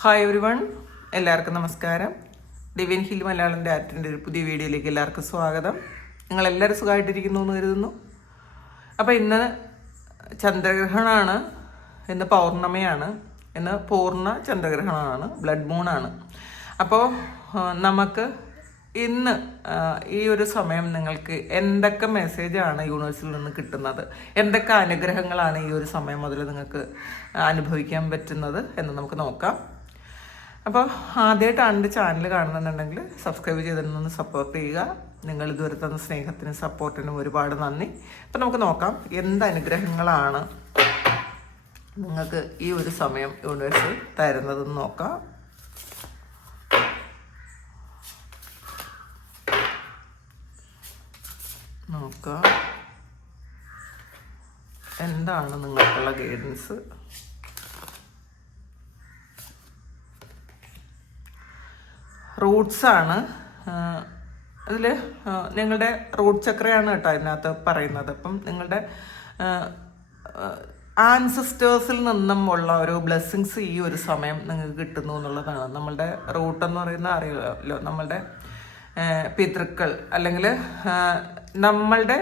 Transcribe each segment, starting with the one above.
Hi every one, എല്ലാവർക്കും നമസ്കാരം. Divine hill Malayalam ഡാറ്റിൻ്റെ ഒരു പുതിയ വീഡിയോയിലേക്ക് എല്ലാവർക്കും സ്വാഗതം. നിങ്ങളെല്ലാവരും സുഖമായിട്ടിരിക്കുന്നു എന്ന് കരുതുന്നു. അപ്പോൾ ഇന്ന് ചന്ദ്രഗ്രഹണമാണ്, ഇന്ന് പൗർണമിയാണ്, ഇന്ന് പൂർണ്ണ ചന്ദ്രഗ്രഹണമാണ്, ബ്ലഡ് മൂണാണ്. അപ്പോൾ നമുക്ക് ഇന്ന് ഈ ഒരു സമയം നിങ്ങൾക്ക് എന്തൊക്കെ മെസ്സേജാണ് യൂണിവേഴ്സിൽ നിന്ന് കിട്ടുന്നത്, എന്തൊക്കെ അനുഗ്രഹങ്ങളാണ് ഈ ഒരു സമയം മുതൽ നിങ്ങൾക്ക് അനുഭവിക്കാൻ പറ്റുന്നത് എന്ന് നമുക്ക് നോക്കാം. അപ്പോൾ ആദ്യമായിട്ടാണ് എൻ്റെ ചാനൽ കാണുന്നുണ്ടെങ്കിൽ സബ്സ്ക്രൈബ് ചെയ്തിരുന്നൊന്ന് സപ്പോർട്ട് ചെയ്യുക. നിങ്ങൾ ഇതുവരെ തന്ന സ്നേഹത്തിനും സപ്പോർട്ടിനും ഒരുപാട് നന്ദി. അപ്പോൾ നമുക്ക് നോക്കാം എന്ത് അനുഗ്രഹങ്ങളാണ് നിങ്ങൾക്ക് ഈ ഒരു സമയം യൂണിവേഴ്സ് തരുന്നതെന്ന് നോക്കാം. എന്താണ് നിങ്ങൾക്കുള്ള ഗൈഡൻസ്? റൂട്ട്സാണ് അതിൽ, നിങ്ങളുടെ റൂട്ട് ചക്രയാണ് കേട്ടോ ഇതിനകത്ത് പറയുന്നത്. അപ്പം നിങ്ങളുടെ ആൻസിസ്റ്റേഴ്സിൽ നിന്നും ഉള്ള ഒരു ബ്ലെസ്സിങ്സ് ഈ ഒരു സമയം നിങ്ങൾക്ക് കിട്ടുന്നു എന്നുള്ളതാണ്. നമ്മളുടെ റൂട്ടെന്ന് പറയുന്നത് അറിയാമല്ലോ, നമ്മളുടെ പിതൃക്കൾ അല്ലെങ്കിൽ നമ്മളുടെ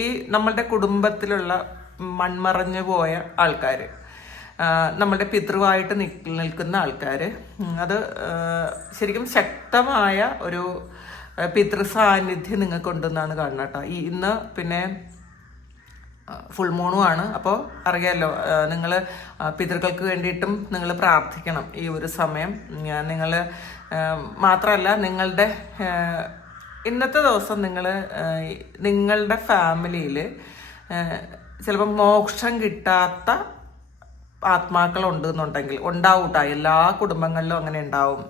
ഈ നമ്മളുടെ കുടുംബത്തിലുള്ള മൺമറഞ്ഞു പോയ ആൾക്കാർ, നമ്മളുടെ പിതൃവായിട്ട് നിൽക്കുന്ന ആൾക്കാർ, അത് ശരിക്കും ശക്തമായ ഒരു പിതൃ സാന്നിധ്യം നിങ്ങൾക്കുണ്ടെന്നാണ് കാണുന്നത് കേട്ടോ. ഇന്ന് പിന്നെ ഫുൾ മൂണുമാണ്. അപ്പോൾ അറിയാമല്ലോ, നിങ്ങൾ പിതൃക്കൾക്ക് വേണ്ടിയിട്ടും നിങ്ങൾ പ്രാർത്ഥിക്കണം ഈ ഒരു സമയം. നിങ്ങൾ മാത്രമല്ല, നിങ്ങളുടെ ഇന്നത്തെ ദിവസം നിങ്ങളുടെ ഫാമിലിയിൽ ചിലപ്പോൾ മോക്ഷം കിട്ടാത്ത ആത്മാക്കളുണ്ട് എന്നുണ്ടെങ്കിൽ ഉണ്ടാവും കേട്ടോ. എല്ലാ കുടുംബങ്ങളിലും അങ്ങനെ ഉണ്ടാവും.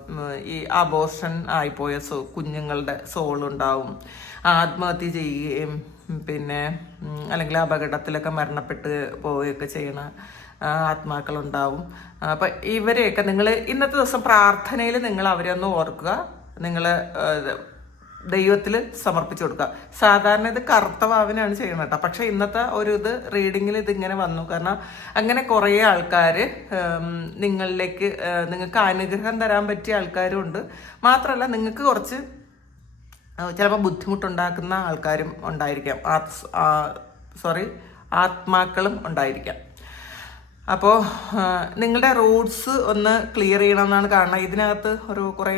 ഈ അബോർഷൻ ആയിപ്പോയ കുഞ്ഞുങ്ങളുടെ സോളുണ്ടാവും, ആത്മഹത്യ ചെയ്യുകയും പിന്നെ അല്ലെങ്കിൽ അപകടത്തിലൊക്കെ മരണപ്പെട്ട് പോവുകയൊക്കെ ചെയ്യണ ആത്മാക്കളുണ്ടാവും. അപ്പം ഇവരെയൊക്കെ നിങ്ങൾ ഇന്നത്തെ ദിവസം പ്രാർത്ഥനയിൽ നിങ്ങൾ അവരെ ഒന്ന് ഓർക്കുക, നിങ്ങൾ ദൈവത്തിൽ സമർപ്പിച്ചു കൊടുക്കുക. സാധാരണ ഇത് കറുത്ത വാവിനാണ് ചെയ്യണം കേട്ടോ. പക്ഷെ ഇന്നത്തെ ഒരു റീഡിങ്ങിൽ ഇതിങ്ങനെ വന്നു. കാരണം അങ്ങനെ കുറേ ആൾക്കാർ നിങ്ങൾക്ക് അനുഗ്രഹം തരാൻ പറ്റിയ ആൾക്കാരും ഉണ്ട്. മാത്രമല്ല, നിങ്ങൾക്ക് കുറച്ച് ചിലപ്പോൾ ബുദ്ധിമുട്ടുണ്ടാക്കുന്ന ആൾക്കാരും ഉണ്ടായിരിക്കാം, ആത്മാക്കളും ഉണ്ടായിരിക്കാം. അപ്പോൾ നിങ്ങളുടെ റൂട്ട്സ് ഒന്ന് ക്ലിയർ ചെയ്യണമെന്നാണ് കാണുന്നത്. ഇതിനകത്ത് കുറേ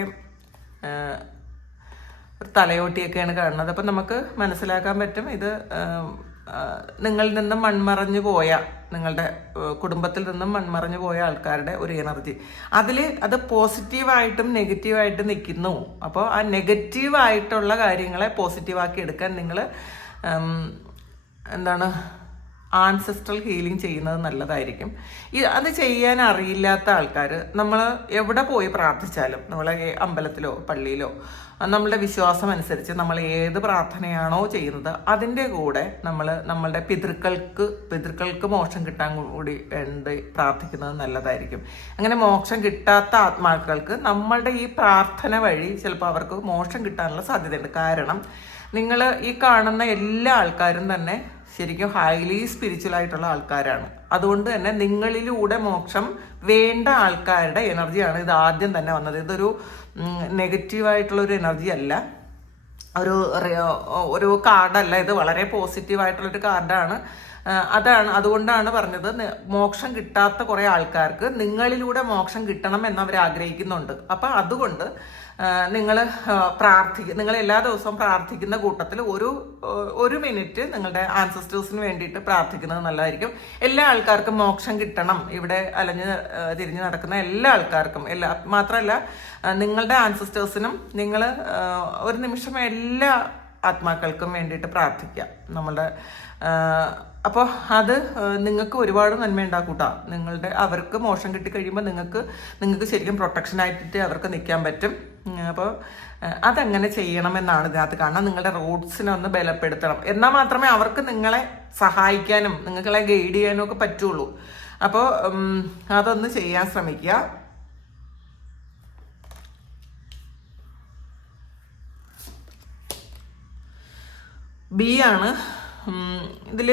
തലയോട്ടിയൊക്കെയാണ് കാണുന്നത്. അപ്പം നമുക്ക് മനസ്സിലാക്കാൻ പറ്റും ഇത് നിങ്ങളിൽ നിന്നും മൺമറഞ്ഞു പോയ, നിങ്ങളുടെ കുടുംബത്തിൽ നിന്നും മൺമറഞ്ഞു പോയ ആൾക്കാരുടെ ഒരു എനർജി. അത് പോസിറ്റീവായിട്ടും നെഗറ്റീവായിട്ടും നിൽക്കുന്നു. അപ്പോൾ ആ നെഗറ്റീവായിട്ടുള്ള കാര്യങ്ങളെ പോസിറ്റീവാക്കി എടുക്കാൻ നിങ്ങൾ ആൻസെസ്ട്രൽ ഹീലിംഗ് ചെയ്യുന്നത് നല്ലതായിരിക്കും. അത് ചെയ്യാൻ അറിയില്ലാത്ത ആൾക്കാർ, നമ്മൾ എവിടെ പോയി പ്രാർത്ഥിച്ചാലും, നമ്മൾ അമ്പലത്തിലോ പള്ളിയിലോ നമ്മളുടെ വിശ്വാസം അനുസരിച്ച് നമ്മൾ ഏത് പ്രാർത്ഥനയാണോ ചെയ്യുന്നത് അതിൻ്റെ കൂടെ നമ്മളുടെ പിതൃക്കൾക്ക് മോക്ഷം കിട്ടാൻ കൂടി വേണ്ടി പ്രാർത്ഥിക്കുന്നത് നല്ലതായിരിക്കും. അങ്ങനെ മോക്ഷം കിട്ടാത്ത ആത്മാക്കൾക്ക് നമ്മളുടെ ഈ പ്രാർത്ഥന വഴി ചിലപ്പോൾ അവർക്ക് മോക്ഷം കിട്ടാനുള്ള സാധ്യതയുണ്ട്. കാരണം നിങ്ങൾ ഈ കാണുന്ന എല്ലാ ആൾക്കാരും തന്നെ ശരിക്കും ഹൈലി സ്പിരിച്വൽ ആയിട്ടുള്ള ആൾക്കാരാണ്. അതുകൊണ്ട് തന്നെ നിങ്ങളിലൂടെ മോക്ഷം വേണ്ട ആൾക്കാരുടെ എനർജിയാണ് ഇത് ആദ്യം തന്നെ വന്നത്. ഇതൊരു നെഗറ്റീവായിട്ടുള്ളൊരു എനർജി അല്ല, ഒരു കാർഡല്ല, ഇത് വളരെ പോസിറ്റീവായിട്ടുള്ളൊരു കാർഡാണ്. അതുകൊണ്ടാണ് പറഞ്ഞത്, മോക്ഷം കിട്ടാത്ത കുറേ ആൾക്കാർക്ക് നിങ്ങളിലൂടെ മോക്ഷം കിട്ടണം എന്നവർ ആഗ്രഹിക്കുന്നുണ്ട്. അപ്പം അതുകൊണ്ട് നിങ്ങൾ എല്ലാ ദിവസവും പ്രാർത്ഥിക്കുന്ന കൂട്ടത്തിൽ ഒരു മിനിറ്റ് നിങ്ങളുടെ ആൻസസ്റ്റേഴ്സിന് വേണ്ടിയിട്ട് പ്രാർത്ഥിക്കുന്നത് നല്ലതായിരിക്കും. എല്ലാ ആൾക്കാർക്കും മോക്ഷം കിട്ടണം, ഇവിടെ തിരിഞ്ഞ് നടക്കുന്ന എല്ലാ ആൾക്കാർക്കും, മാത്രമല്ല നിങ്ങളുടെ ആൻസസ്റ്റേഴ്സിനും നിങ്ങൾ ഒരു നിമിഷം എല്ലാ ആത്മാക്കൾക്കും വേണ്ടിയിട്ട് പ്രാർത്ഥിക്കുക. അപ്പോൾ അത് നിങ്ങൾക്ക് ഒരുപാട് നന്മ ഉണ്ടാക്കൂട്ടാ. അവർക്ക് മോശം കിട്ടിക്കഴിയുമ്പോൾ നിങ്ങൾക്ക് ശരിക്കും പ്രൊട്ടക്ഷനായിട്ട് അവർക്ക് നിൽക്കാൻ പറ്റും. അപ്പോൾ അതെങ്ങനെ ചെയ്യണമെന്നാണ് ഇതിനകത്ത് കാണാം. നിങ്ങളുടെ റൂട്ട്സിനെ ഒന്ന് ബലപ്പെടുത്തണം, എന്നാൽ മാത്രമേ അവർക്ക് നിങ്ങളെ സഹായിക്കാനും നിങ്ങളെ ഗൈഡ് ചെയ്യാനും ഒക്കെ പറ്റുള്ളൂ. അപ്പോൾ അതൊന്ന് ചെയ്യാൻ ശ്രമിക്കുക. ബി ആണ് ഇതിൽ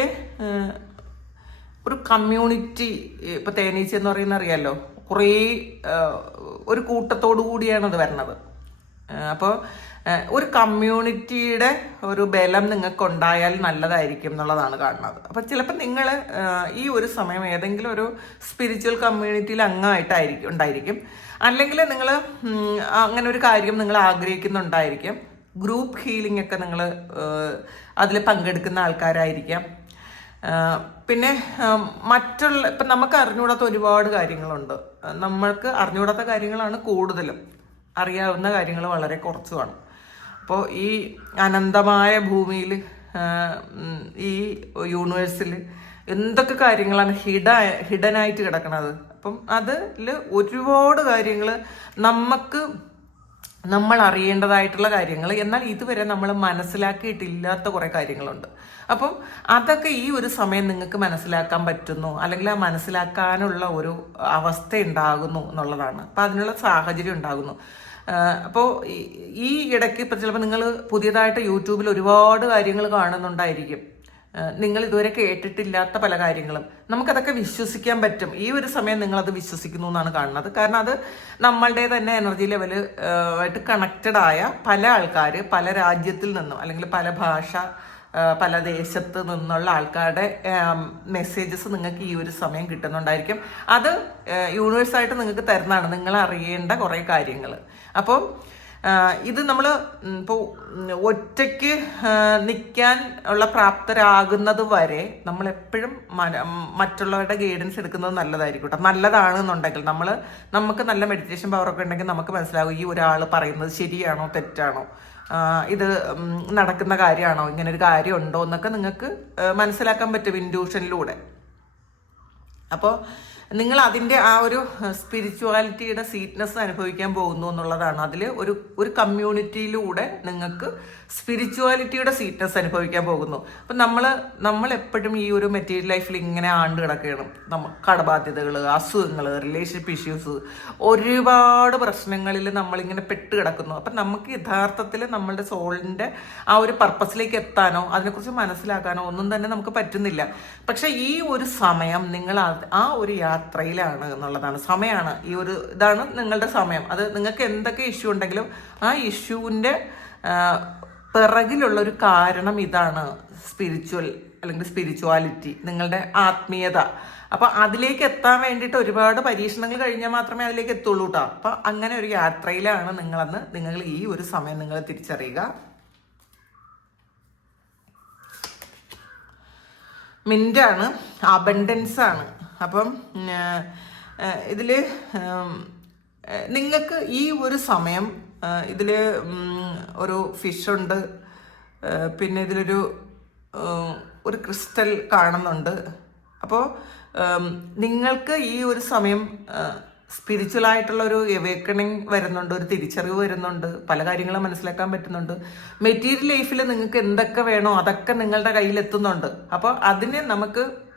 ഒരു കമ്മ്യൂണിറ്റി, ഇപ്പൊ തേനീച്ച എന്ന് പറയുന്ന അറിയാലോ, കുറേ ഒരു കൂട്ടത്തോടു കൂടിയാണ് അത് വരുന്നത്. അപ്പോൾ ഒരു കമ്മ്യൂണിറ്റിയുടെ ഒരു ബലം നിങ്ങൾക്ക് ഉണ്ടായാൽ നല്ലതായിരിക്കും എന്നുള്ളതാണ് കാണുന്നത്. അപ്പം ചിലപ്പോൾ നിങ്ങൾ ഈ ഒരു സമയം ഏതെങ്കിലും ഒരു സ്പിരിച്വൽ കമ്മ്യൂണിറ്റിയിൽ ഉണ്ടായിരിക്കും, അല്ലെങ്കിൽ നിങ്ങൾ അങ്ങനെ ഒരു കാര്യം നിങ്ങൾ ആഗ്രഹിക്കുന്നുണ്ടായിരിക്കും. ഗ്രൂപ്പ് ഹീലിംഗ് ഒക്കെ നിങ്ങൾ അതിൽ പങ്കെടുക്കുന്ന ആൾക്കാരായിരിക്കാം. പിന്നെ ഇപ്പം നമുക്ക് അറിഞ്ഞുകൂടാത്ത ഒരുപാട് കാര്യങ്ങളുണ്ട്. നമ്മൾക്ക് അറിഞ്ഞുകൂടാത്ത കാര്യങ്ങളാണ് കൂടുതലും, അറിയാവുന്ന കാര്യങ്ങൾ വളരെ കുറച്ചുമാണ്. അപ്പോൾ ഈ അനന്തമായ ഭൂമിയിൽ, ഈ യൂണിവേഴ്സിൽ എന്തൊക്കെ കാര്യങ്ങളാണ് ഹിഡനായിട്ട് കിടക്കുന്നത്. അപ്പം അതിൽ ഒരുപാട് കാര്യങ്ങൾ നമ്മൾ അറിയേണ്ടതായിട്ടുള്ള കാര്യങ്ങൾ, എന്നാൽ ഇതുവരെ നമ്മൾ മനസ്സിലാക്കിയിട്ടില്ലാത്ത കുറേ കാര്യങ്ങളുണ്ട്. അപ്പം അതൊക്കെ ഈ ഒരു സമയം നിങ്ങൾക്ക് മനസ്സിലാക്കാൻ പറ്റുന്നു, അല്ലെങ്കിൽ ആ മനസ്സിലാക്കാനുള്ള ഒരു അവസ്ഥ ഉണ്ടാകുന്നു എന്നുള്ളതാണ്. അപ്പം അതിനുള്ള സാഹചര്യം ഉണ്ടാകുന്നു. അപ്പോൾ ഈ ഇടയ്ക്ക് ഇപ്പം ചിലപ്പോൾ നിങ്ങൾ പുതിയതായിട്ട് യൂട്യൂബിൽ ഒരുപാട് കാര്യങ്ങൾ കാണുന്നുണ്ടായിരിക്കും. നിങ്ങൾ ഇതുവരെ കേട്ടിട്ടില്ലാത്ത പല കാര്യങ്ങളും നമുക്കതൊക്കെ വിശ്വസിക്കാൻ പറ്റും. ഈ ഒരു സമയം നിങ്ങളത് വിശ്വസിക്കുന്നു എന്നാണ് കാണുന്നത്. കാരണം അത് നമ്മളുടെ തന്നെ എനർജി ലെവല് ആയിട്ട് കണക്റ്റഡ് ആയ പല ആൾക്കാർ പല രാജ്യത്തിൽ നിന്നും, അല്ലെങ്കിൽ പല ഭാഷ, പല ദേശത്ത് നിന്നുള്ള ആൾക്കാരുടെ മെസ്സേജസ് നിങ്ങൾക്ക് ഈ ഒരു സമയം കിട്ടുന്നുണ്ടായിരിക്കും. അത് യൂണിവേഴ്സായിട്ട് നിങ്ങൾക്ക് തരുന്നതാണ് നിങ്ങൾ അറിയേണ്ട കുറേ കാര്യങ്ങൾ. അപ്പോൾ ഇത് നമ്മൾ ഇപ്പോൾ ഒറ്റയ്ക്ക് നിൽക്കാൻ ഉള്ള പ്രാപ്തരാകുന്നത് വരെ നമ്മളെപ്പോഴും മറ്റുള്ളവരുടെ ഗൈഡൻസ് എടുക്കുന്നത് നല്ലതായിരിക്കും കേട്ടോ. നല്ലതാണെന്നുണ്ടെങ്കിൽ നമുക്ക് നല്ല മെഡിറ്റേഷൻ പവറൊക്കെ ഉണ്ടെങ്കിൽ നമുക്ക് മനസ്സിലാവും ഈ ഒരാൾ പറയുന്നത് ശരിയാണോ തെറ്റാണോ, ഇത് നടക്കുന്ന കാര്യമാണോ, ഇങ്ങനെ ഒരു കാര്യം ഉണ്ടോ എന്നൊക്കെ നിങ്ങൾക്ക് മനസ്സിലാക്കാൻ പറ്റും ഇൻഡ്യൂഷനിലൂടെ. അപ്പോൾ നിങ്ങൾ അതിൻ്റെ ആ ഒരു സ്പിരിച്വാലിറ്റിയുടെ സ്വീറ്റ്നെസ് അനുഭവിക്കാൻ പോകുന്നു എന്നുള്ളതാണ്. അതിൽ ഒരു കമ്മ്യൂണിറ്റിയിലൂടെ നിങ്ങൾക്ക് സ്പിരിച്വാലിറ്റിയുടെ സ്വീറ്റ്നെസ് അനുഭവിക്കാൻ പോകുന്നു. അപ്പം നമ്മൾ എപ്പോഴും ഈ ഒരു മെറ്റീരിയൽ ലൈഫിൽ ഇങ്ങനെ ആണ്ട് കിടക്കുകയാണ്. കടബാധ്യതകൾ, അസുഖങ്ങൾ, റിലേഷൻഷിപ്പ് ഇഷ്യൂസ്, ഒരുപാട് പ്രശ്നങ്ങളിൽ നമ്മളിങ്ങനെ പെട്ട് കിടക്കുന്നു. അപ്പം നമുക്ക് യഥാർത്ഥത്തിൽ നമ്മളുടെ സോളിൻ്റെ ആ ഒരു പർപ്പസിലേക്ക് എത്താനോ അതിനെക്കുറിച്ച് മനസ്സിലാക്കാനോ ഒന്നും തന്നെ നമുക്ക് പറ്റുന്നില്ല. പക്ഷെ ഈ ഒരു സമയം നിങ്ങൾ ആ ഒരു യാത്രയിലാണ് എന്നുള്ളതാണ്. സമയമാണ് ഇതാണ് നിങ്ങളുടെ സമയം. അത് നിങ്ങൾക്ക് എന്തൊക്കെ ഇഷ്യൂ ഉണ്ടെങ്കിലും ആ ഇഷ്യൂവിൻ്റെ പിറകിലുള്ള ഒരു കാരണം ഇതാണ് സ്പിരിച്വൽ, അല്ലെങ്കിൽ സ്പിരിച്വാലിറ്റി, നിങ്ങളുടെ ആത്മീയത. അപ്പം അതിലേക്ക് എത്താൻ വേണ്ടിയിട്ട് ഒരുപാട് പരീക്ഷണങ്ങൾ കഴിഞ്ഞാൽ മാത്രമേ അതിലേക്ക് എത്തുള്ളൂ കേട്ടോ. അപ്പം അങ്ങനെ ഒരു യാത്രയിലാണ് നിങ്ങൾ ഈ ഒരു സമയം നിങ്ങൾ തിരിച്ചറിയുക. മിൻ്റാണ്, അബണ്ടൻസ് ആണ്. അപ്പം ഇതിൽ നിങ്ങൾക്ക് ഈ ഒരു സമയം ഇതിൽ ഒരു ഫിഷുണ്ട്, പിന്നെ ഇതിലൊരു ക്രിസ്റ്റൽ കാണുന്നുണ്ട്. അപ്പോൾ നിങ്ങൾക്ക് ഈ ഒരു സമയം സ്പിരിച്വലായിട്ടുള്ള ഒരു എവേക്കണിങ് വരുന്നുണ്ട്, ഒരു തിരിച്ചറിവ് വരുന്നുണ്ട്, പല കാര്യങ്ങളും മനസ്സിലാക്കാൻ പറ്റുന്നുണ്ട്. മെറ്റീരിയൽ ലൈഫിൽ നിങ്ങൾക്ക് എന്തൊക്കെ വേണോ അതൊക്കെ നിങ്ങളുടെ കയ്യിൽ എത്തുന്നുണ്ട്. അപ്പോൾ അതിനെ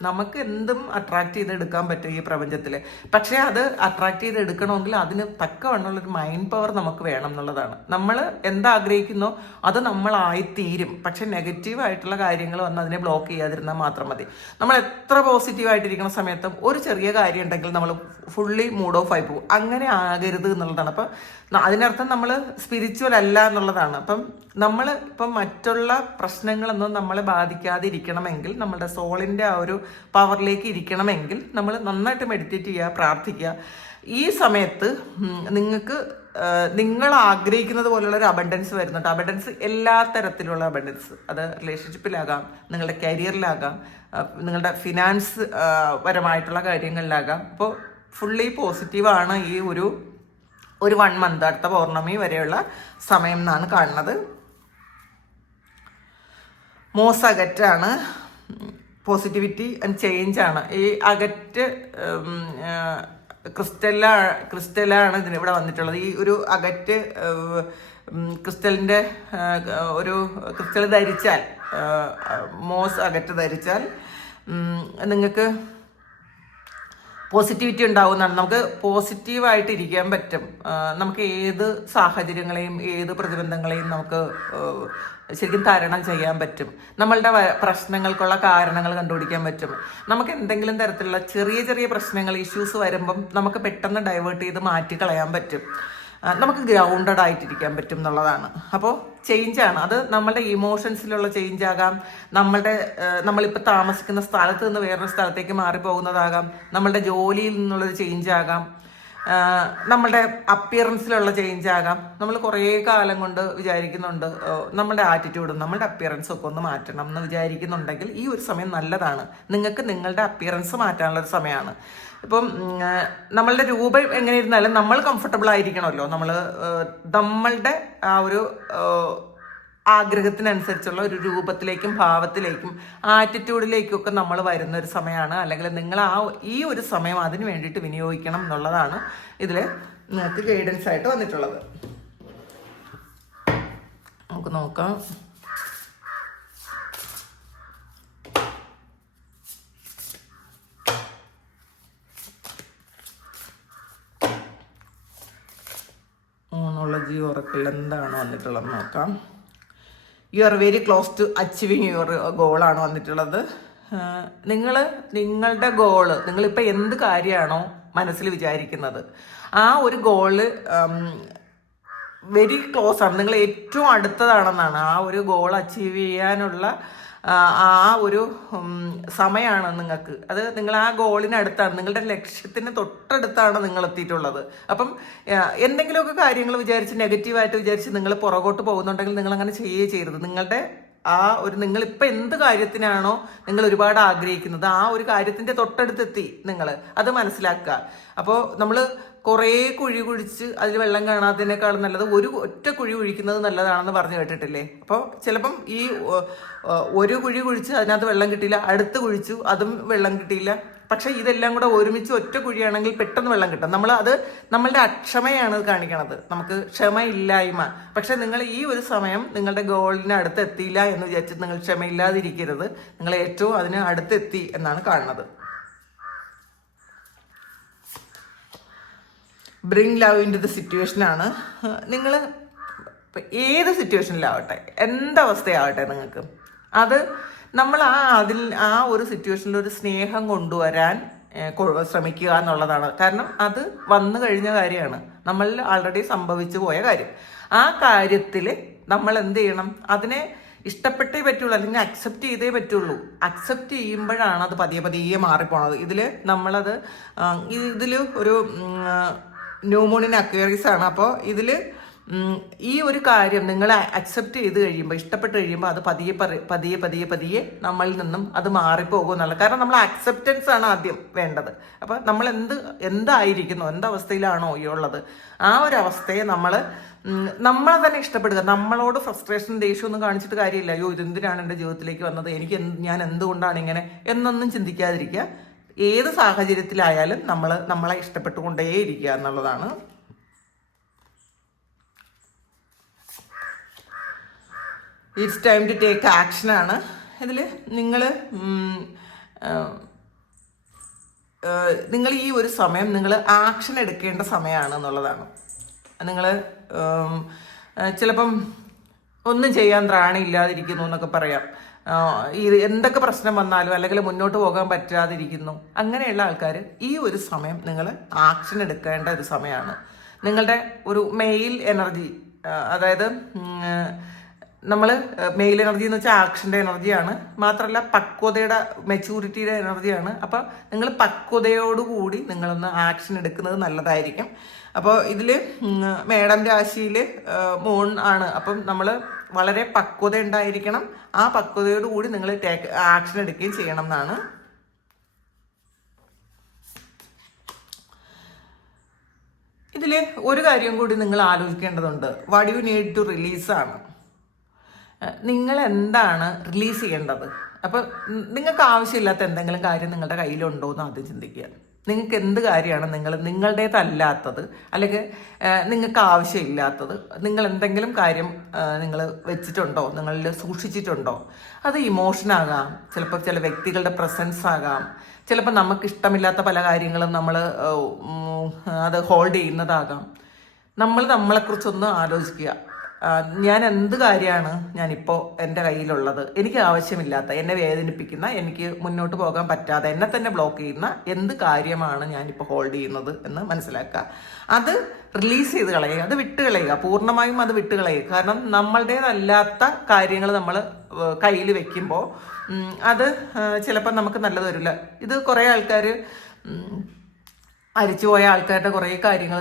നമുക്ക് എന്തും അട്രാക്ട് ചെയ്തെടുക്കാൻ പറ്റും ഈ പ്രപഞ്ചത്തിൽ. പക്ഷേ അത് അട്രാക്ട് ചെയ്തെടുക്കണമെങ്കിൽ അതിന് തക്കവണ്ണമുള്ളൊരു മൈൻഡ് പവർ നമുക്ക് വേണം എന്നുള്ളതാണ്. നമ്മൾ എന്താഗ്രഹിക്കുന്നോ അത് നമ്മളായിത്തീരും. പക്ഷെ നെഗറ്റീവായിട്ടുള്ള കാര്യങ്ങൾ വന്ന് അതിനെ ബ്ലോക്ക് ചെയ്യാതിരുന്നാൽ മാത്രം മതി. നമ്മൾ എത്ര പോസിറ്റീവായിട്ടിരിക്കുന്ന സമയത്തും ഒരു ചെറിയ കാര്യം ഉണ്ടെങ്കിൽ നമ്മൾ ഫുള്ളി മൂഡ് ഓഫ് ആയി പോകും. അങ്ങനെ ആകരുത് എന്നുള്ളതാണ്. അപ്പം അതിനർത്ഥം നമ്മൾ സ്പിരിച്വൽ അല്ല എന്നുള്ളതാണ്. ഇപ്പം മറ്റുള്ള പ്രശ്നങ്ങളൊന്നും നമ്മളെ ബാധിക്കാതിരിക്കണമെങ്കിൽ, നമ്മളുടെ സോളിൻ്റെ ആ ഒരു പവറിലേക്ക് ഇരിക്കണമെങ്കിൽ നമ്മൾ നന്നായിട്ട് മെഡിറ്റേറ്റ് ചെയ്യുക, പ്രാർത്ഥിക്കുക. ഈ സമയത്ത് നിങ്ങൾ ആഗ്രഹിക്കുന്നത് പോലുള്ള ഒരു അബണ്ടൻസ് വരുന്നുണ്ട്. അബണ്ടൻസ് എല്ലാ തരത്തിലുള്ള അബണ്ടൻസ്, അത് റിലേഷൻഷിപ്പിലാകാം, നിങ്ങളുടെ കരിയറിലാകാം, നിങ്ങളുടെ ഫിനാൻസ് പരമായിട്ടുള്ള കാര്യങ്ങളിലാകാം. അപ്പോൾ ഫുള്ളി പോസിറ്റീവാണ് ഈ ഒരു 1 മന്ത്, അടുത്ത പൗർണമി വരെയുള്ള സമയം എന്നാണ് കാണുന്നത്. മോസ് അഗറ്റാണ്, പോസിറ്റിവിറ്റി ആൻഡ് ചേഞ്ച് ആണ്. ഈ അഗറ്റ് ക്രിസ്റ്റലാണ് ഇവിടെ വന്നിട്ടുള്ളത്. ഈ ഒരു അഗറ്റ് ക്രിസ്റ്റലിൻ്റെ ക്രിസ്റ്റൽ ധരിച്ചാൽ, മോസ് അഗറ്റ് ധരിച്ചാൽ നിങ്ങൾക്ക് പോസിറ്റിവിറ്റി ഉണ്ടാവുന്നതാണ്. നമുക്ക് പോസിറ്റീവായിട്ട് ഇരിക്കാൻ പറ്റും. നമുക്ക് ഏത് സാഹചര്യങ്ങളെയും ഏത് പ്രതിബന്ധങ്ങളെയും നമുക്ക് ശരിക്കും തരണം ചെയ്യാൻ പറ്റും. നമ്മളുടെ പ്രശ്നങ്ങൾക്കുള്ള കാരണങ്ങൾ കണ്ടുപിടിക്കാൻ പറ്റും. നമുക്ക് എന്തെങ്കിലും തരത്തിലുള്ള ചെറിയ ചെറിയ പ്രശ്നങ്ങൾ, ഇഷ്യൂസ് വരുമ്പം നമുക്ക് പെട്ടെന്ന് ഡൈവേർട്ട് ചെയ്ത് മാറ്റിക്കളയാൻ പറ്റും. നമുക്ക് ഗ്രൗണ്ടഡ് ആയിട്ടിരിക്കാൻ പറ്റും എന്നുള്ളതാണ്. അപ്പോൾ ചേഞ്ചാണ് അത്. നമ്മളുടെ ഇമോഷൻസിലുള്ള ചേഞ്ച് ആകാം, നമ്മളിപ്പോൾ താമസിക്കുന്ന സ്ഥലത്ത് നിന്ന് വേറൊരു സ്ഥലത്തേക്ക് മാറിപ്പോകുന്നതാകാം, നമ്മളുടെ ജോലിയിൽ നിന്നുള്ളൊരു ചേഞ്ച് ആകാം, നമ്മളുടെ അപ്പിയറൻസിലുള്ള ചേഞ്ച് ആകാം. നമ്മൾ കുറേ കാലം കൊണ്ട് വിചാരിക്കുന്നുണ്ട് നമ്മളുടെ ആറ്റിറ്റ്യൂഡും നമ്മളുടെ അപ്പിയറൻസും ഒക്കെ ഒന്ന് മാറ്റണം എന്ന് വിചാരിക്കുന്നുണ്ടെങ്കിൽ ഈ ഒരു സമയം നല്ലതാണ്. നിങ്ങൾക്ക് നിങ്ങളുടെ അപ്പിയറൻസ് മാറ്റാനുള്ളൊരു സമയമാണ്. ഇപ്പം നമ്മളുടെ രൂപം എങ്ങനെ ഇരുന്നാലും നമ്മൾ കംഫർട്ടബിൾ ആയിരിക്കണമല്ലോ. നമ്മളുടെ ആ ഒരു ആഗ്രഹത്തിനനുസരിച്ചുള്ള ഒരു രൂപത്തിലേക്കും ഭാവത്തിലേക്കും ആറ്റിറ്റ്യൂഡിലേക്കും ഒക്കെ നമ്മൾ വരുന്ന ഒരു സമയമാണ്. അല്ലെങ്കിൽ നിങ്ങൾ ഈ ഒരു സമയം അതിന് വേണ്ടിയിട്ട് വിനിയോഗിക്കണം എന്നുള്ളതാണ് ഇതിൽ നിങ്ങൾക്ക് ഗൈഡൻസ് ആയിട്ട് വന്നിട്ടുള്ളത്. നമുക്ക് നോക്കാം. മോണോളജി ഓറക്കിൾ എന്താണ് വന്നിട്ടുള്ളത് നോക്കാം. You are very close to achieving your ഗോളാണ് വന്നിട്ടുള്ളത്. നിങ്ങളുടെ ഗോള്, നിങ്ങളിപ്പോൾ എന്ത് കാര്യമാണോ മനസ്സിൽ വിചാരിക്കുന്നത് ആ ഒരു ഗോള് വെരി ക്ലോസ് ആണ്, നിങ്ങൾ ഏറ്റവും അടുത്തതാണെന്നാണ്. ആ ഒരു ഗോൾ അച്ചീവ് ചെയ്യാനുള്ള ആ ഒരു സമയമാണ് നിങ്ങൾക്ക്. അത് നിങ്ങൾ ആ ഗോളിനടുത്താണ്, നിങ്ങളുടെ ലക്ഷ്യത്തിന് തൊട്ടടുത്താണ് നിങ്ങൾ എത്തിയിട്ടുള്ളത്. അപ്പം എന്തെങ്കിലുമൊക്കെ കാര്യങ്ങൾ വിചാരിച്ച് നെഗറ്റീവായിട്ട് വിചാരിച്ച് നിങ്ങൾ പുറകോട്ട് പോകുന്നുണ്ടെങ്കിൽ നിങ്ങൾ അങ്ങനെ ചെയ്യരുത്. നിങ്ങളുടെ നിങ്ങളിപ്പോൾ എന്ത് കാര്യത്തിനാണോ നിങ്ങൾ ഒരുപാട് ആഗ്രഹിക്കുന്നത് ആ ഒരു കാര്യത്തിൻ്റെ തൊട്ടടുത്തെത്തി നിങ്ങൾ അത് മനസ്സിലാക്കുക. അപ്പോൾ നമ്മൾ കുറേ കുഴി കുഴിച്ച് അതിൽ വെള്ളം കാണാത്തതിനേക്കാളും നല്ലത് ഒറ്റ കുഴി കുഴിക്കുന്നത് നല്ലതാണെന്ന് പറഞ്ഞു കേട്ടിട്ടില്ലേ? അപ്പോൾ ചിലപ്പം ഈ ഒരു കുഴി കുഴിച്ച് അതിനകത്ത് വെള്ളം കിട്ടിയില്ല, അടുത്ത് കുഴിച്ചു അതും വെള്ളം കിട്ടിയില്ല. പക്ഷെ ഇതെല്ലാം കൂടെ ഒരുമിച്ച് ഒറ്റ കുഴിയാണെങ്കിൽ പെട്ടെന്ന് വെള്ളം കിട്ടും. നമ്മളുടെ അക്ഷമയാണ് കാണിക്കണത്, നമുക്ക് ക്ഷമയില്ലായ്മ. പക്ഷെ നിങ്ങൾ ഈ ഒരു സമയം നിങ്ങളുടെ ഗോളിന് അടുത്ത് എത്തിയില്ല എന്ന് വിചാരിച്ചിട്ട് നിങ്ങൾ ക്ഷമയില്ലാതിരിക്കരുത്. നിങ്ങൾ ഏറ്റവും അതിന് അടുത്തെത്തി എന്നാണ് കാണുന്നത്. Bring love into the situation ആണ്. നിങ്ങൾ ഏത് സിറ്റുവേഷനിലാവട്ടെ, എന്തവസ്ഥയാവട്ടെ നിങ്ങൾക്ക്, അത് നമ്മൾ ആ ഒരു സിറ്റുവേഷനിൽ ഒരു സ്നേഹം കൊണ്ടുവരാൻ ശ്രമിക്കുക എന്നുള്ളതാണ്. കാരണം അത് വന്നു കഴിഞ്ഞ കാര്യമാണ്, നമ്മളിൽ ആൾറെഡി സംഭവിച്ചു പോയ കാര്യം. ആ കാര്യത്തിൽ നമ്മൾ എന്ത് ചെയ്യണം? അതിനെ ഇഷ്ടപ്പെട്ടേ പറ്റുള്ളൂ, അല്ലെങ്കിൽ അക്സെപ്റ്റ് ചെയ്തേ പറ്റുള്ളൂ. അക്സെപ്റ്റ് ചെയ്യുമ്പോഴാണ് അത് പതിയെ പതിയെ മാറിപ്പോണത്. ഇതിൽ ഒരു ന്യൂ മൂണിന് അക്വേറിയസ് ആണ്. അപ്പോൾ ഇതിൽ ഈ ഒരു കാര്യം നിങ്ങൾ അക്സെപ്റ്റ് ചെയ്ത് കഴിയുമ്പോൾ, ഇഷ്ടപ്പെട്ട് കഴിയുമ്പോൾ അത് പതിയെ നമ്മളിൽ നിന്നും അത് മാറിപ്പോകും എന്നുള്ള. കാരണം നമ്മൾ അക്സെപ്റ്റൻസ് ആണ് ആദ്യം വേണ്ടത്. അപ്പോൾ നമ്മൾ എന്തായിരിക്കുന്നു, എന്തവസ്ഥയിലാണോ ഈ ഉള്ളത്, ആ ഒരു അവസ്ഥയെ നമ്മളെ തന്നെ ഇഷ്ടപ്പെടുക. നമ്മളോട് ഫ്രസ്ട്രേഷൻ, ദേഷ്യമൊന്നും കാണിച്ചിട്ട് കാര്യമില്ല. അയ്യോ ഇതെന്തിനാണ് എൻ്റെ ജീവിതത്തിലേക്ക് വന്നത്, ഞാൻ എന്തുകൊണ്ടാണ് ഇങ്ങനെ എന്നൊന്നും ചിന്തിക്കാതിരിക്കുക. ഏത് സാഹചര്യത്തിലായാലും നമ്മളെ ഇഷ്ടപ്പെട്ടുകൊണ്ടേയിരിക്കുക എന്നുള്ളതാണ്. ഇറ്റ്സ് ടൈം ടു ടേക്ക് ആക്ഷനാണ്. ഇതിൽ നിങ്ങൾ ഈ ഒരു സമയം നിങ്ങൾ ആക്ഷൻ എടുക്കേണ്ട സമയമാണ് എന്നുള്ളതാണ്. നിങ്ങൾ ചിലപ്പം ഒന്നും ചെയ്യാൻ ത്രാണിയില്ലാതിരിക്കുന്നു എന്നൊക്കെ പറയാം. എന്തൊക്കെ പ്രശ്നം വന്നാലും അല്ലെങ്കിൽ മുന്നോട്ട് പോകാൻ പറ്റാതിരിക്കുന്നു, അങ്ങനെയുള്ള ആൾക്കാർ ഈ ഒരു സമയം നിങ്ങൾ ആക്ഷൻ എടുക്കേണ്ട ഒരു സമയമാണ്. നിങ്ങളുടെ ഒരു മെയിൽ എനർജി, അതായത് നമ്മൾ മെയിൽ എനർജി എന്ന് വെച്ചാൽ ആക്ഷൻ്റെ എനർജിയാണ്, മാത്രമല്ല പക്വതയുടെ, മെച്യൂരിറ്റിയുടെ എനർജിയാണ്. അപ്പോൾ നിങ്ങൾ പക്വതയോടുകൂടി നിങ്ങളൊന്ന് ആക്ഷൻ എടുക്കുന്നത് നല്ലതായിരിക്കും. അപ്പോൾ ഇതിൽ മേഡം രാശിയിൽ മൂൺ ആണ്. അപ്പം നമ്മൾ വളരെ പക്വത ഉണ്ടായിരിക്കണം. ആ പക്വതയോടുകൂടി നിങ്ങൾ ആക്ഷൻ എടുക്കുകയും ചെയ്യണം എന്നാണ്. ഇതിൽ ഒരു കാര്യം കൂടി നിങ്ങൾ ആലോചിക്കേണ്ടതുണ്ട്. വാട്ട് യു നീഡ് ടു റിലീസാണ്. നിങ്ങൾ എന്താണ് റിലീസ് ചെയ്യേണ്ടത്? അപ്പോൾ നിങ്ങൾക്ക് ആവശ്യമില്ലാത്ത എന്തെങ്കിലും കാര്യം നിങ്ങളുടെ കയ്യിലുണ്ടോ എന്ന് ആദ്യം ചിന്തിക്കുക. നിങ്ങൾക്ക് എന്ത് കാര്യമാണ് നിങ്ങളുടേതല്ലാത്തത്, അല്ലെങ്കിൽ നിങ്ങൾക്ക് ആവശ്യമില്ലാത്തത്, നിങ്ങൾ എന്തെങ്കിലും കാര്യം നിങ്ങൾ വെച്ചിട്ടുണ്ടോ, നിങ്ങളിൽ സൂക്ഷിച്ചിട്ടുണ്ടോ? അത് ഇമോഷനാകാം, ചിലപ്പോൾ ചില വ്യക്തികളുടെ പ്രസൻസ് ആകാം, ചിലപ്പോൾ നമുക്ക് ഇഷ്ടമില്ലാത്ത പല കാര്യങ്ങളും നമ്മൾ അത് ഹോൾഡ് ചെയ്യുന്നതാകാം. നമ്മളെക്കുറിച്ചൊന്ന് ആലോചിക്കുക. ഞാൻ എന്ത് കാര്യമാണ് ഞാനിപ്പോൾ എൻ്റെ കയ്യിലുള്ളത്, എനിക്ക് ആവശ്യമില്ലാത്ത, എന്നെ വേദനിപ്പിക്കുന്ന, എനിക്ക് മുന്നോട്ട് പോകാൻ പറ്റാതെ എന്നെ തന്നെ ബ്ലോക്ക് ചെയ്യുന്ന എന്ത് കാര്യമാണ് ഞാനിപ്പോൾ ഹോൾഡ് ചെയ്യുന്നത് എന്ന് മനസ്സിലാക്കുക. അത് റിലീസ് ചെയ്ത് കളയുക, അത് വിട്ട് കളയുക, പൂർണ്ണമായും അത് വിട്ട് കളയുക. കാരണം നമ്മളുടേതല്ലാത്ത കാര്യങ്ങൾ നമ്മൾ കയ്യിൽ വെക്കുമ്പോൾ അത് ചിലപ്പോൾ നമുക്ക് നല്ലത് വരില്ല. ഇത് കുറേ ആൾക്കാർ അരിച്ചുപോയ ആൾക്കാരുടെ കുറേ കാര്യങ്ങൾ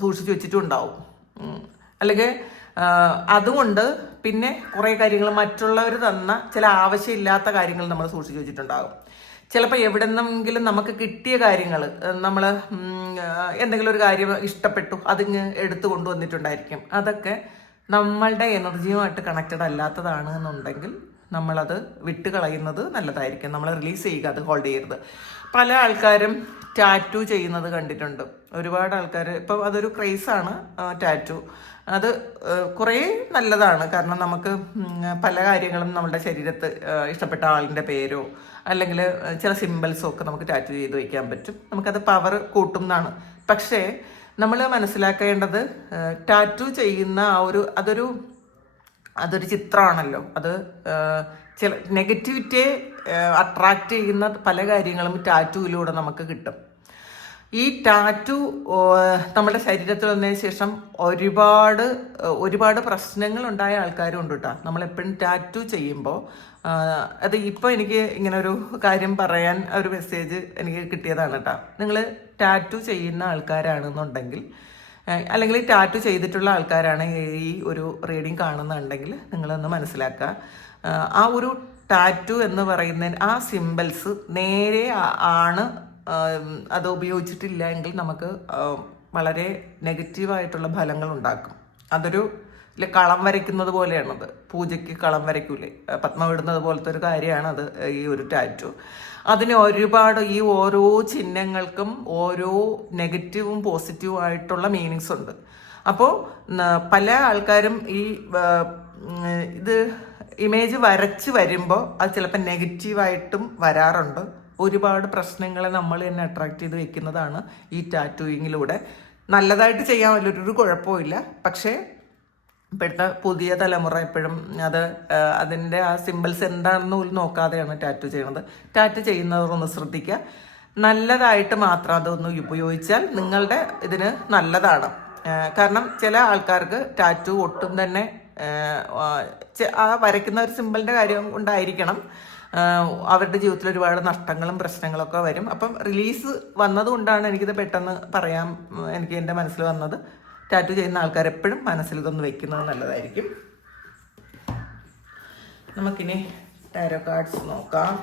സൂക്ഷിച്ചു വെച്ചിട്ടുണ്ടാവും. അല്ലെങ്കിൽ അതുകൊണ്ട് പിന്നെ കുറേ കാര്യങ്ങൾ മറ്റുള്ളവർ തന്ന ചില ആവശ്യമില്ലാത്ത കാര്യങ്ങൾ നമ്മൾ സൂക്ഷിച്ചു വെച്ചിട്ടുണ്ടാകും. ചിലപ്പോൾ എവിടെ നിന്നെങ്കിലും നമുക്ക് കിട്ടിയ കാര്യങ്ങൾ, നമ്മൾ എന്തെങ്കിലും ഒരു കാര്യം ഇഷ്ടപ്പെട്ടു, അതിങ്ങ് എടുത്തു കൊണ്ടുവന്നിട്ടുണ്ടായിരിക്കും. അതൊക്കെ നമ്മളുടെ എനർജിയുമായിട്ട് കണക്റ്റഡ് അല്ലാത്തതാണ് എന്നുണ്ടെങ്കിൽ നമ്മളത് വിട്ട് കളയുന്നത് നല്ലതായിരിക്കും. നമ്മൾ റിലീസ് ചെയ്യുക, അത് ഹോൾഡ് ചെയ്യരുത്. പല ആൾക്കാരും ടാറ്റു ചെയ്യുന്നത് കണ്ടിട്ടുണ്ട്. ഒരുപാട് ആൾക്കാർ ഇപ്പം അതൊരു ക്രേസാണ് ടാറ്റു. അത് കുറേ നല്ലതാണ്. കാരണം നമുക്ക് പല കാര്യങ്ങളും നമ്മുടെ ശരീരത്ത് ഇഷ്ടപ്പെട്ട ആളിൻ്റെ പേരോ അല്ലെങ്കിൽ ചില സിമ്പിൾസോ ഒക്കെ നമുക്ക് ടാറ്റു ചെയ്ത് വയ്ക്കാൻ പറ്റും. നമുക്കത് പവർ കൂട്ടും എന്നാണ്. പക്ഷേ നമ്മൾ മനസ്സിലാക്കേണ്ടത് ടാറ്റു ചെയ്യുന്ന അതൊരു ചിത്രമാണല്ലോ. അത് ചില നെഗറ്റിവിറ്റിയെ അട്രാക്റ്റ് ചെയ്യുന്ന പല കാര്യങ്ങളും ടാറ്റുവിലൂടെ നമുക്ക് കിട്ടും. ഈ ടാറ്റു നമ്മുടെ ശരീരത്തിൽ വന്നതിന് ശേഷം ഒരുപാട് പ്രശ്നങ്ങൾ ഉണ്ടായ ആൾക്കാരും ഉണ്ട് കേട്ടോ. നമ്മളെപ്പോഴും ടാറ്റു ചെയ്യുമ്പോൾ അത് ഇപ്പോൾ എനിക്ക് ഇങ്ങനെ ഒരു കാര്യം പറയാൻ ഒരു മെസ്സേജ് എനിക്ക് കിട്ടിയതാണ് കേട്ടോ. നിങ്ങൾ ടാറ്റു ചെയ്യുന്ന ആൾക്കാരാണെന്നുണ്ടെങ്കിൽ, അല്ലെങ്കിൽ ടാറ്റു ചെയ്തിട്ടുള്ള ആൾക്കാരാണ് ഈ ഒരു റീഡിങ് കാണുന്നുണ്ടെങ്കിൽ നിങ്ങളൊന്ന് മനസ്സിലാക്കുക. ആ ഒരു ടാറ്റു എന്ന് പറയുന്നതിന് ആ സിമ്പിൾസ് നേരെ ആണ് അത് ഉപയോഗിച്ചിട്ടില്ല എങ്കിൽ നമുക്ക് വളരെ നെഗറ്റീവായിട്ടുള്ള ഫലങ്ങൾ ഉണ്ടാക്കും. അതൊരു കളം വരയ്ക്കുന്നത് പോലെയാണത്. പൂജയ്ക്ക് കളം വരയ്ക്കൂലേ, പത്മം ഇടുന്നത് പോലത്തെ ഒരു കാര്യമാണ് അത്, ഈ ഒരു ടാറ്റു. അതിന് ഈ ഓരോ ചിഹ്നങ്ങൾക്കും ഓരോ നെഗറ്റീവും പോസിറ്റീവും ആയിട്ടുള്ള മീനിങ്സ് ഉണ്ട്. അപ്പോൾ പല ആൾക്കാരും ഇത് ഇമേജ് വരച്ച് വരുമ്പോൾ അത് ചിലപ്പോൾ നെഗറ്റീവായിട്ടും വരാറുണ്ട്. ഒരുപാട് പ്രശ്നങ്ങളെ നമ്മൾ തന്നെ അട്രാക്ട് ചെയ്ത് വെക്കുന്നതാണ് ഈ ടാറ്റൂയിങ്ങിലൂടെ. നല്ലതായിട്ട് ചെയ്യാൻ വലിയൊരു കുഴപ്പമില്ല. പക്ഷേ ഇപ്പോഴത്തെ പുതിയ തലമുറ എപ്പോഴും അതിൻ്റെ ആ സിമ്പിൾസ് എന്താണെന്ന് പോലും നോക്കാതെയാണ് ടാറ്റു ചെയ്യണത്. ടാറ്റു ചെയ്യുന്നവരൊന്ന് ശ്രദ്ധിക്കുക. നല്ലതായിട്ട് മാത്രം അതൊന്ന് ഉപയോഗിച്ചാൽ നിങ്ങളുടെ ഇതിന് നല്ലതാണ്. കാരണം ചില ആൾക്കാർക്ക് ടാറ്റു ഒട്ടും തന്നെ ആ വരയ്ക്കുന്ന ഒരു സിമ്പിളിൻ്റെ കാര്യം ഉണ്ടായിരിക്കണം, അവരുടെ ജീവിതത്തിൽ ഒരുപാട് നഷ്ടങ്ങളും പ്രശ്നങ്ങളൊക്കെ വരും. അപ്പം റിലീസ് വന്നതുകൊണ്ടാണ് എനിക്കിത് പെട്ടെന്ന് എനിക്ക് എൻ്റെ മനസ്സിൽ വന്നത്. ടാറ്റു ചെയ്യുന്ന ആൾക്കാർ എപ്പോഴും മനസ്സിൽ ഇതൊന്ന് വെക്കുന്നത് നല്ലതായിരിക്കും. നമുക്കിനി ടാരോ കാർഡ്സ് നോക്കാം.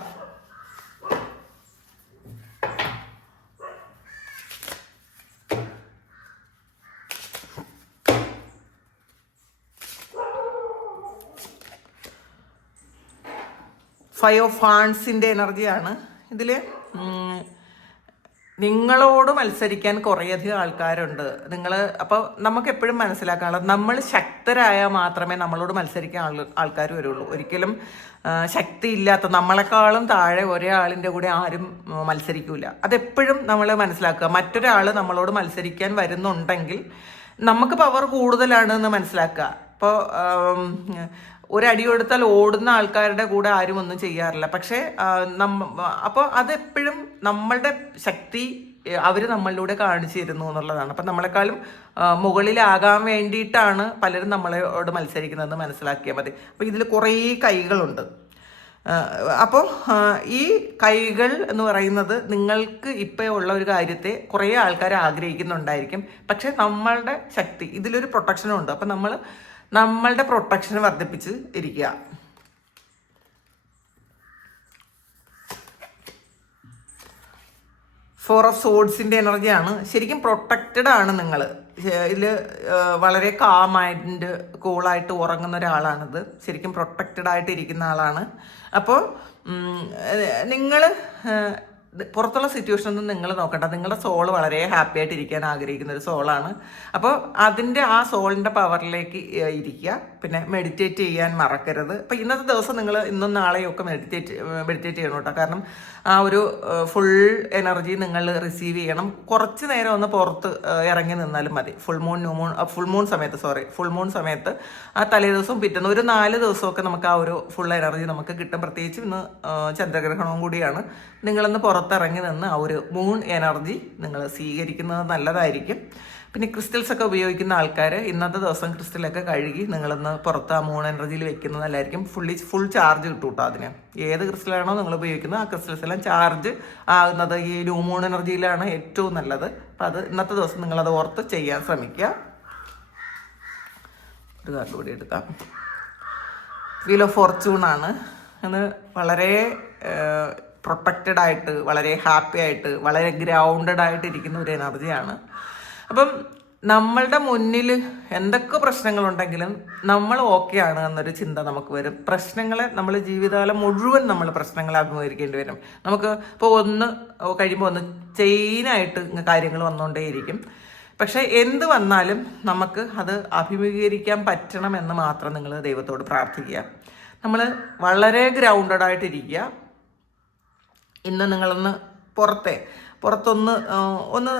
ഫൈവ് ഓഫ് ഹാൻഡ്സിൻ്റെ എനർജിയാണ് ഇതിൽ. നിങ്ങളോട് മത്സരിക്കാൻ കുറേയധികം ആൾക്കാരുണ്ട്. അപ്പോൾ നമുക്ക് എപ്പോഴും മനസ്സിലാക്കാനുള്ളത്, നമ്മൾ ശക്തരായാൽ മാത്രമേ നമ്മളോട് മത്സരിക്കാൻ ആൾക്കാർ വരുള്ളൂ. ഒരിക്കലും ശക്തിയില്ലാത്ത, നമ്മളെക്കാളും താഴെ ഒരാളിൻ്റെ കൂടെ ആരും മത്സരിക്കൂല. അതെപ്പോഴും നമ്മൾ മനസ്സിലാക്കുക. മറ്റൊരാൾ നമ്മളോട് മത്സരിക്കാൻ വരുന്നുണ്ടെങ്കിൽ നമുക്ക് പവർ കൂടുതലാണ് എന്ന് മനസ്സിലാക്കുക. ഇപ്പോൾ ഒരടി കൊടുത്താൽ ഓടുന്ന ആൾക്കാരുടെ കൂടെ ആരും ഒന്നും ചെയ്യാറില്ല. പക്ഷേ അപ്പോൾ അതെപ്പോഴും നമ്മളുടെ ശക്തി അവർ നമ്മളിലൂടെ കാണിച്ചു തരുന്നു എന്നുള്ളതാണ്. അപ്പം നമ്മളെക്കാളും മുകളിലാകാൻ വേണ്ടിയിട്ടാണ് പലരും നമ്മളോട് മത്സരിക്കുന്നതെന്ന് മനസ്സിലാക്കിയാൽ മതി. അപ്പോൾ ഇതിൽ കുറേ കൈകളുണ്ട്. അപ്പോൾ ഈ കൈകൾ എന്ന് പറയുന്നത് നിങ്ങൾക്ക് ഇപ്പോൾ ഉള്ള ഒരു കാര്യത്തെ കുറേ ആൾക്കാർ ആഗ്രഹിക്കുന്നുണ്ടായിരിക്കും. പക്ഷേ നമ്മളുടെ ശക്തി, ഇതിലൊരു പ്രൊട്ടക്ഷനും ഉണ്ട്. അപ്പം നമ്മളുടെ പ്രൊട്ടക്ഷൻ വർദ്ധിപ്പിച്ച് ഇരിക്കുക. ഫോർ ഓഫ് സോഡ്സിൻ്റെ എനർജിയാണ്. ശരിക്കും പ്രൊട്ടക്റ്റഡ് ആണ് നിങ്ങൾ. ഇതിൽ വളരെ കാം മൈൻഡ്, കൂളായിട്ട് ഉറങ്ങുന്ന ഒരാളാണിത്. ശരിക്കും പ്രൊട്ടക്റ്റഡ് ആയിട്ട് ഇരിക്കുന്ന ആളാണ്. അപ്പോൾ നിങ്ങൾ പുറത്തുള്ള സിറ്റുവേഷനൊന്നും നിങ്ങൾ നോക്കണ്ട. നിങ്ങളുടെ സോൾ വളരെ ഹാപ്പി ആയിട്ട് ഇരിക്കാൻ ആഗ്രഹിക്കുന്ന ഒരു സോളാണ്. അപ്പോൾ അതിൻ്റെ ആ സോളിൻ്റെ പവറിലേക്ക് ഇരിക്കുക. പിന്നെ മെഡിറ്റേറ്റ് ചെയ്യാൻ മറക്കരുത്. അപ്പോൾ ഇന്നത്തെ ദിവസം നിങ്ങൾ ഇന്നും നാളെയും ഒക്കെ മെഡിറ്റേറ്റ് ചെയ്യണം കേട്ടോ. കാരണം ആ ഒരു ഫുൾ എനർജി നിങ്ങൾ റിസീവ് ചെയ്യണം. കുറച്ച് നേരം ഒന്ന് പുറത്ത് ഇറങ്ങി നിന്നാലും മതി. ഫുൾ മൂൺ സമയത്ത് ആ തലേ ദിവസവും പിറ്റുന്ന ഒരു 4 ദിവസമൊക്കെ നമുക്ക് ആ ഒരു ഫുൾ എനർജി നമുക്ക് കിട്ടും. പ്രത്യേകിച്ച് ഇന്ന് ചന്ദ്രഗ്രഹണവും കൂടിയാണ്. നിങ്ങളൊന്ന് പുറത്തിറങ്ങി നിന്ന് ആ ഒരു മൂൺ എനർജി നിങ്ങൾ സ്വീകരിക്കുന്നത് നല്ലതായിരിക്കും. പിന്നെ ക്രിസ്റ്റൽസ് ഒക്കെ ഉപയോഗിക്കുന്ന ആൾക്കാർ ഇന്നത്തെ ദിവസം ക്രിസ്റ്റലൊക്കെ കഴുകി നിങ്ങളൊന്ന് പുറത്ത് ആ മൂൺ എനർജിയിൽ വെക്കുന്നത് നല്ലതായിരിക്കും. ഫുൾ ചാർജ് കിട്ടും കേട്ടോ അതിന്. ഏത് ക്രിസ്റ്റലാണോ നിങ്ങൾ ഉപയോഗിക്കുന്നത് ആ ക്രിസ്റ്റൽസ് എല്ലാം ചാർജ് ആകുന്നത് ഈ ന്യൂ മൂൺ എനർജിയിലാണ് ഏറ്റവും നല്ലത്. അപ്പം അത് ഇന്നത്തെ ദിവസം നിങ്ങളത് ഓർത്ത് ചെയ്യാൻ ശ്രമിക്കുക. ഒരു കാർഡ് കൂടി എടുക്കാം. വീൽ ഓഫ് ഫോർച്യൂൺ ആണ്. അത് വളരെ പ്രൊട്ടക്റ്റഡ് ആയിട്ട്, വളരെ ഹാപ്പി ആയിട്ട്, വളരെ ഗ്രൗണ്ടഡ് ആയിട്ട് ഇരിക്കുന്ന ഒരു എനർജിയാണ്. അപ്പം നമ്മളുടെ മുന്നിൽ എന്തൊക്കെ പ്രശ്നങ്ങളുണ്ടെങ്കിലും നമ്മൾ ഓക്കെ ആണ് എന്നൊരു ചിന്ത നമുക്ക് വരും. പ്രശ്നങ്ങളെ നമ്മൾ ജീവിതകാലം മുഴുവൻ നമ്മൾ പ്രശ്നങ്ങളെ അഭിമുഖീകരിക്കേണ്ടി വരും. നമുക്ക് ഇപ്പോൾ ഒന്ന് കഴിയുമ്പോൾ ഒന്ന് ചെയിനായിട്ട് കാര്യങ്ങൾ വന്നുകൊണ്ടേയിരിക്കും. പക്ഷേ എന്ത് വന്നാലും നമുക്ക് അത് അഭിമുഖീകരിക്കാൻ പറ്റണമെന്ന് മാത്രം നിങ്ങൾ ദൈവത്തോട് പ്രാർത്ഥിക്കുക. നമ്മൾ വളരെ ഗ്രൗണ്ടഡ് ആയിട്ടിരിക്കുക. ഇന്ന് നിങ്ങളൊന്ന് പുറത്തൊന്ന്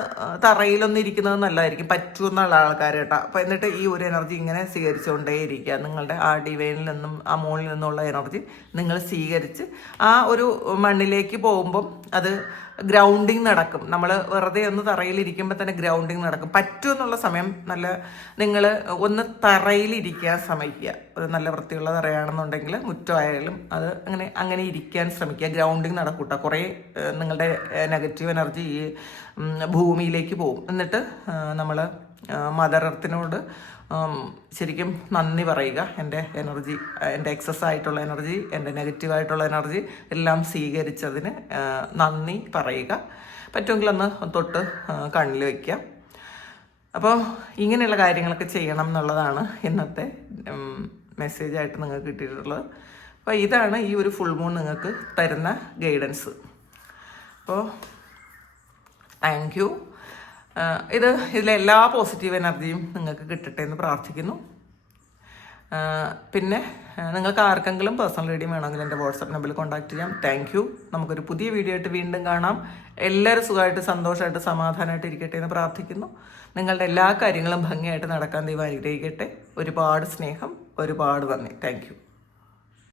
തറയിലൊന്ന് ഇരിക്കുന്നത് നല്ലതായിരിക്കും. പറ്റുമെന്നുള്ള ആൾക്കാർ കേട്ടോ. അപ്പോൾ എന്നിട്ട് ഈ ഒരു എനർജി ഇങ്ങനെ സ്വീകരിച്ചുകൊണ്ടേയിരിക്കുക. നിങ്ങളുടെ ആ ഡിവൈനിൽ നിന്നും ആ മുകളിൽ നിന്നുള്ള എനർജി നിങ്ങൾ സ്വീകരിച്ച് ആ ഒരു മണ്ണിലേക്ക് പോകുമ്പം അത് ഗ്രൗണ്ടിങ് നടക്കും. നമ്മൾ വെറുതെ ഒന്ന് തറയിലിരിക്കുമ്പോൾ തന്നെ ഗ്രൗണ്ടിങ് നടക്കും. പറ്റുമെന്നുള്ള സമയം നിങ്ങൾ ഒന്ന് തറയിലിരിക്കാൻ ശ്രമിക്കുക. ഒരു നല്ല വൃത്തിയുള്ള തറയാണെന്നുണ്ടെങ്കിൽ മുറ്റമായാലും അത് അങ്ങനെ ഇരിക്കാൻ ശ്രമിക്കുക. ഗ്രൗണ്ടിങ് നടക്കൂട്ടോ. കുറേ നിങ്ങളുടെ നെഗറ്റീവ് എനർജി ഈ ഭൂമിയിലേക്ക് പോകും. എന്നിട്ട് നമ്മൾ മദർ എർത്തിനോട് ശരിക്കും നന്ദി പറയുക. എൻ്റെ എനർജി, എൻ്റെ എക്സസ് ആയിട്ടുള്ള എനർജി, എൻ്റെ നെഗറ്റീവായിട്ടുള്ള എനർജി എല്ലാം സ്വീകരിച്ചതിന് നന്ദി പറയുക. പറ്റുമെങ്കിൽ ഒന്ന് തൊട്ട് കണ്ണിൽ വയ്ക്കുക. അപ്പോൾ ഇങ്ങനെയുള്ള കാര്യങ്ങളൊക്കെ ചെയ്യണം എന്നുള്ളതാണ് ഇന്നത്തെ മെസ്സേജായിട്ട് നിങ്ങൾക്ക് കിട്ടിയിട്ടുള്ളത്. അപ്പോൾ ഇതാണ് ഈ ഒരു ഫുൾ മൂൺ നിങ്ങൾക്ക് തരുന്ന ഗൈഡൻസ്. അപ്പോൾ താങ്ക് യു. ഇതിലെ എല്ലാ പോസിറ്റീവ് എനർജിയും നിങ്ങൾക്ക് കിട്ടട്ടെ എന്ന് പ്രാർത്ഥിക്കുന്നു. പിന്നെ നിങ്ങൾക്ക് ആർക്കെങ്കിലും പേഴ്സണൽ റീഡിങ് വേണമെങ്കിൽ എൻ്റെ വാട്സാപ്പ് നമ്പറിൽ കോൺടാക്ട് ചെയ്യാം. Thank you. നമുക്കൊരു പുതിയ വീഡിയോ ആയിട്ട് വീണ്ടും കാണാം. എല്ലാവരും സുഖമായിട്ട് സന്തോഷമായിട്ട് സമാധാനമായിട്ട് ഇരിക്കട്ടെ എന്ന് പ്രാർത്ഥിക്കുന്നു. നിങ്ങളുടെ എല്ലാ കാര്യങ്ങളും ഭംഗിയായിട്ട് നടക്കാൻ ദൈവം അനുഗ്രഹിക്കട്ടെ. ഒരുപാട് സ്നേഹം, ഒരുപാട് നന്ദി. Thank you.